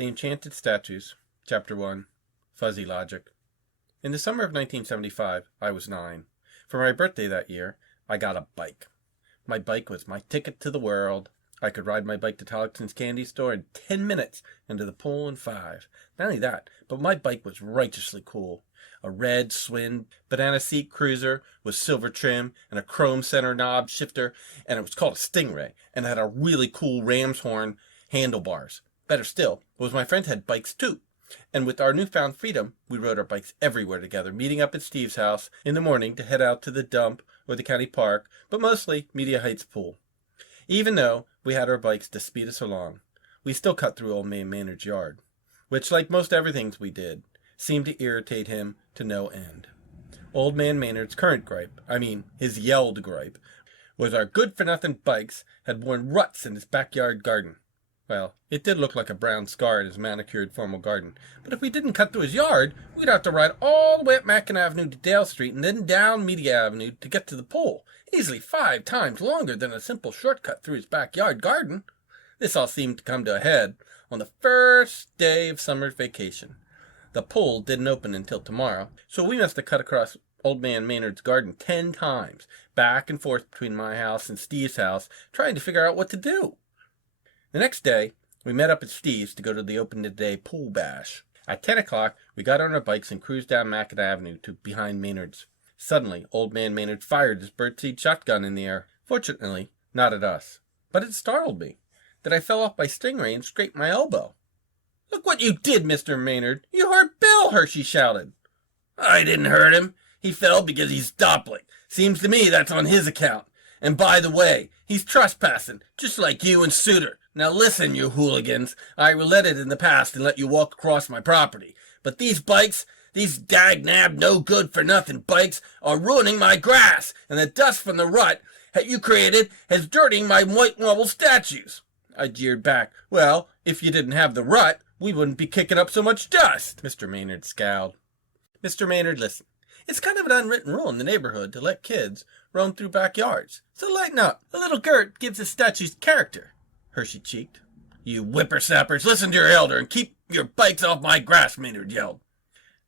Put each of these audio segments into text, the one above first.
The Enchanted Statues, Chapter 1, Fuzzy Logic. In the summer of 1975, I was 9. For my birthday that year, I got a bike. My bike was my ticket to the world. I could ride my bike to Tollickson's candy store in 10 minutes and to the pool in 5. Not only that, but my bike was righteously cool. A red Swin banana seat cruiser with silver trim and a chrome center knob shifter, and it was called a Stingray, and it had a really cool ram's horn handlebars. Better still, was my friends had bikes too. And with our newfound freedom, we rode our bikes everywhere together, meeting up at Steve's house in the morning to head out to the dump or the county park, but mostly Media Heights pool. Even though we had our bikes to speed us along, we still cut through Old Man Maynard's yard, which, like most everything we did, seemed to irritate him to no end. Old Man Maynard's current gripe, his yelled gripe, was our good-for-nothing bikes had worn ruts in his backyard garden. Well, it did look like a brown scar in his manicured formal garden, but if we didn't cut through his yard, we'd have to ride all the way up Mackin Avenue to Dale Street and then down Media Avenue to get to the pool, easily 5 times longer than a simple shortcut through his backyard garden. This all seemed to come to a head on the first day of summer vacation. The pool didn't open until tomorrow, so we must have cut across Old Man Maynard's garden 10 times, back and forth between my house and Steve's house, trying to figure out what to do. The next day, we met up at Steve's to go to the open-today pool bash. At 10 o'clock, we got on our bikes and cruised down Mackin Avenue to behind Maynard's. Suddenly, Old Man Maynard fired his birdseed shotgun in the air. Fortunately, not at us. But it startled me that I fell off my Stingray and scraped my elbow. "Look what you did, Mr. Maynard! You hurt Bill!" Hershey shouted. "I didn't hurt him. He fell because he's doppling. Seems to me that's on his account. And by the way, he's trespassing, just like you and Suter. Now listen, you hooligans, I relented in the past and let you walk across my property. But these bikes, these dag-nab no-good-for-nothing bikes, are ruining my grass, and the dust from the rut that you created is dirtying my white marble statues." I jeered back, "Well, if you didn't have the rut, we wouldn't be kicking up so much dust." Mr. Maynard scowled. "Mr. Maynard, listen. It's kind of an unwritten rule in the neighborhood to let kids roam through backyards. So lighten up. A little dirt gives the statues character," Hershey cheeked. "You whippersnappers, listen to your elder and keep your bikes off my grass," Maynard yelled.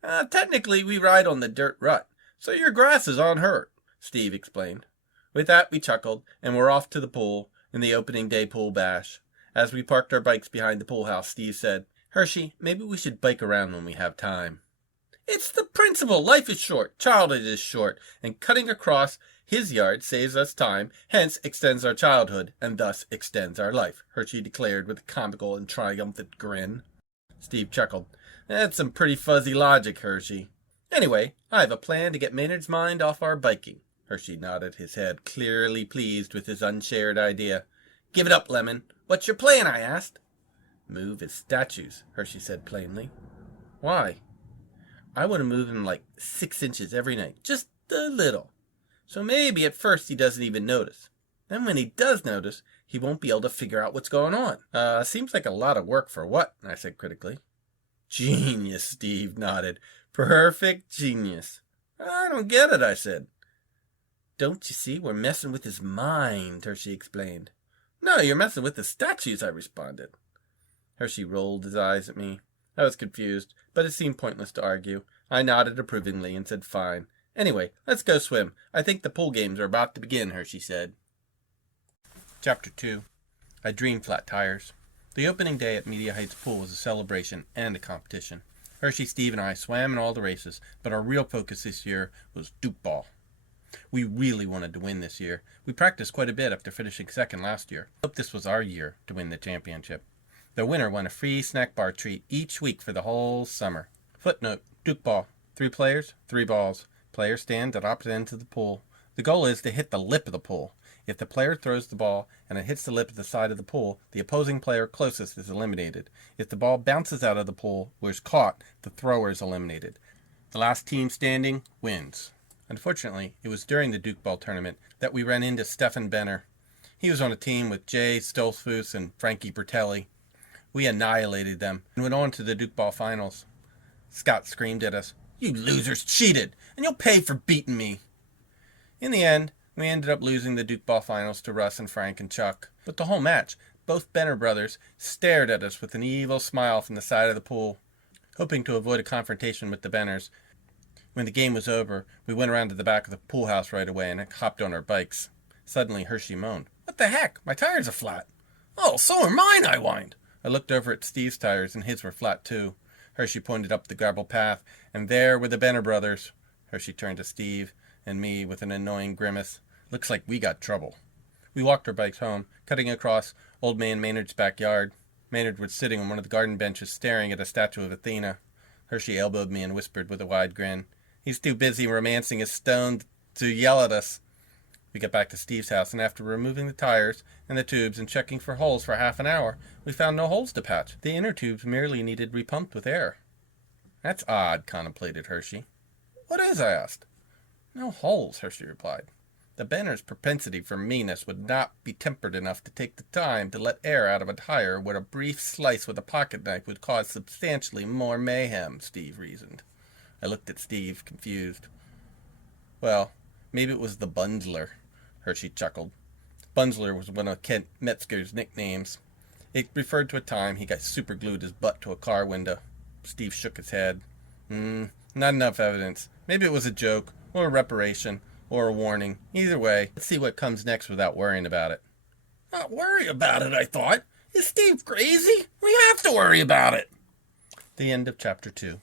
Technically, we ride on the dirt rut, so your grass is unhurt," Steve explained. With that, we chuckled, and were off to the pool in the opening day pool bash. As we parked our bikes behind the pool house, Steve said, "Hershey, maybe we should bike around when we have time." "It's the principle. Life is short, childhood is short, and cutting across his yard saves us time, hence extends our childhood, and thus extends our life," Hershey declared with a comical and triumphant grin. Steve chuckled. "That's some pretty fuzzy logic, Hershey. Anyway, I have a plan to get Maynard's mind off our biking." Hershey nodded his head, clearly pleased with his unshared idea. "Give it up, Lemon. What's your plan?" I asked. "Move his statues," Hershey said plainly. "Why?" "I want to move him like 6 inches every night, just a little. So maybe at first he doesn't even notice. Then when he does notice, he won't be able to figure out what's going on." Seems like a lot of work for what?" I said critically. "Genius," Steve nodded. "Perfect genius." "I don't get it," I said. "Don't you see, we're messing with his mind," Hershey explained. "No, you're messing with the statues," I responded. Hershey rolled his eyes at me. I was confused, but it seemed pointless to argue. I nodded approvingly and said fine. "Anyway, let's go swim. I think the pool games are about to begin," Hershey said. Chapter 2. I Dreamed Flat Tires. The opening day at Media Heights Pool was a celebration and a competition. Hershey, Steve, and I swam in all the races, but our real focus this year was Duke Ball. We really wanted to win this year. We practiced quite a bit after finishing second last year. I hope this was our year to win the championship. The winner won a free snack bar treat each week for the whole summer. Footnote: Duke Ball. 3 players, 3 balls. Player stands at opposite ends of the pool. The goal is to hit the lip of the pool. If the player throws the ball and it hits the lip of the side of the pool, the opposing player closest is eliminated. If the ball bounces out of the pool or is caught, the thrower is eliminated. The last team standing wins. Unfortunately, it was during the Duke Ball tournament that we ran into Stefan Benner. He was on a team with Jay Stoltzfus and Frankie Bertelli. We annihilated them and went on to the Duke Ball finals. Scott screamed at us, "You losers cheated, and you'll pay for beating me." In the end, we ended up losing the Duke Ball finals to Russ and Frank and Chuck. But the whole match, both Benner brothers stared at us with an evil smile from the side of the pool. Hoping to avoid a confrontation with the Benners, when the game was over, we went around to the back of the pool house right away and hopped on our bikes. Suddenly, Hershey moaned. "What the heck? My tires are flat." "Oh, so are mine," I whined. I looked over at Steve's tires, and his were flat too. Hershey pointed up the gravel path, and there were the Benner brothers. Hershey turned to Steve and me with an annoying grimace. "Looks like we got trouble." We walked our bikes home, cutting across old man Maynard's backyard. Maynard was sitting on one of the garden benches staring at a statue of Athena. Hershey elbowed me and whispered with a wide grin, "He's too busy romancing his stone to yell at us." We got back to Steve's house, and after removing the tires and the tubes and checking for holes for half an hour, we found no holes to patch. The inner tubes merely needed repumped with air. "That's odd," contemplated Hershey. "What is?" I asked. "No holes," Hershey replied. The Benner's propensity for meanness would not be tempered enough to take the time to let air out of a tire where a brief slice with a pocket knife would cause substantially more mayhem, Steve reasoned. I looked at Steve, confused. "Well, maybe it was the Bunzler," Hershey chuckled. Bunzler was one of Kent Metzger's nicknames. It referred to a time he got superglued his butt to a car window. Steve shook his head. Not enough evidence. Maybe it was a joke, or a reparation, or a warning. Either way, let's see what comes next without worrying about it. "Not worry about it," I thought. "Is Steve crazy? We have to worry about it." The end of chapter 2.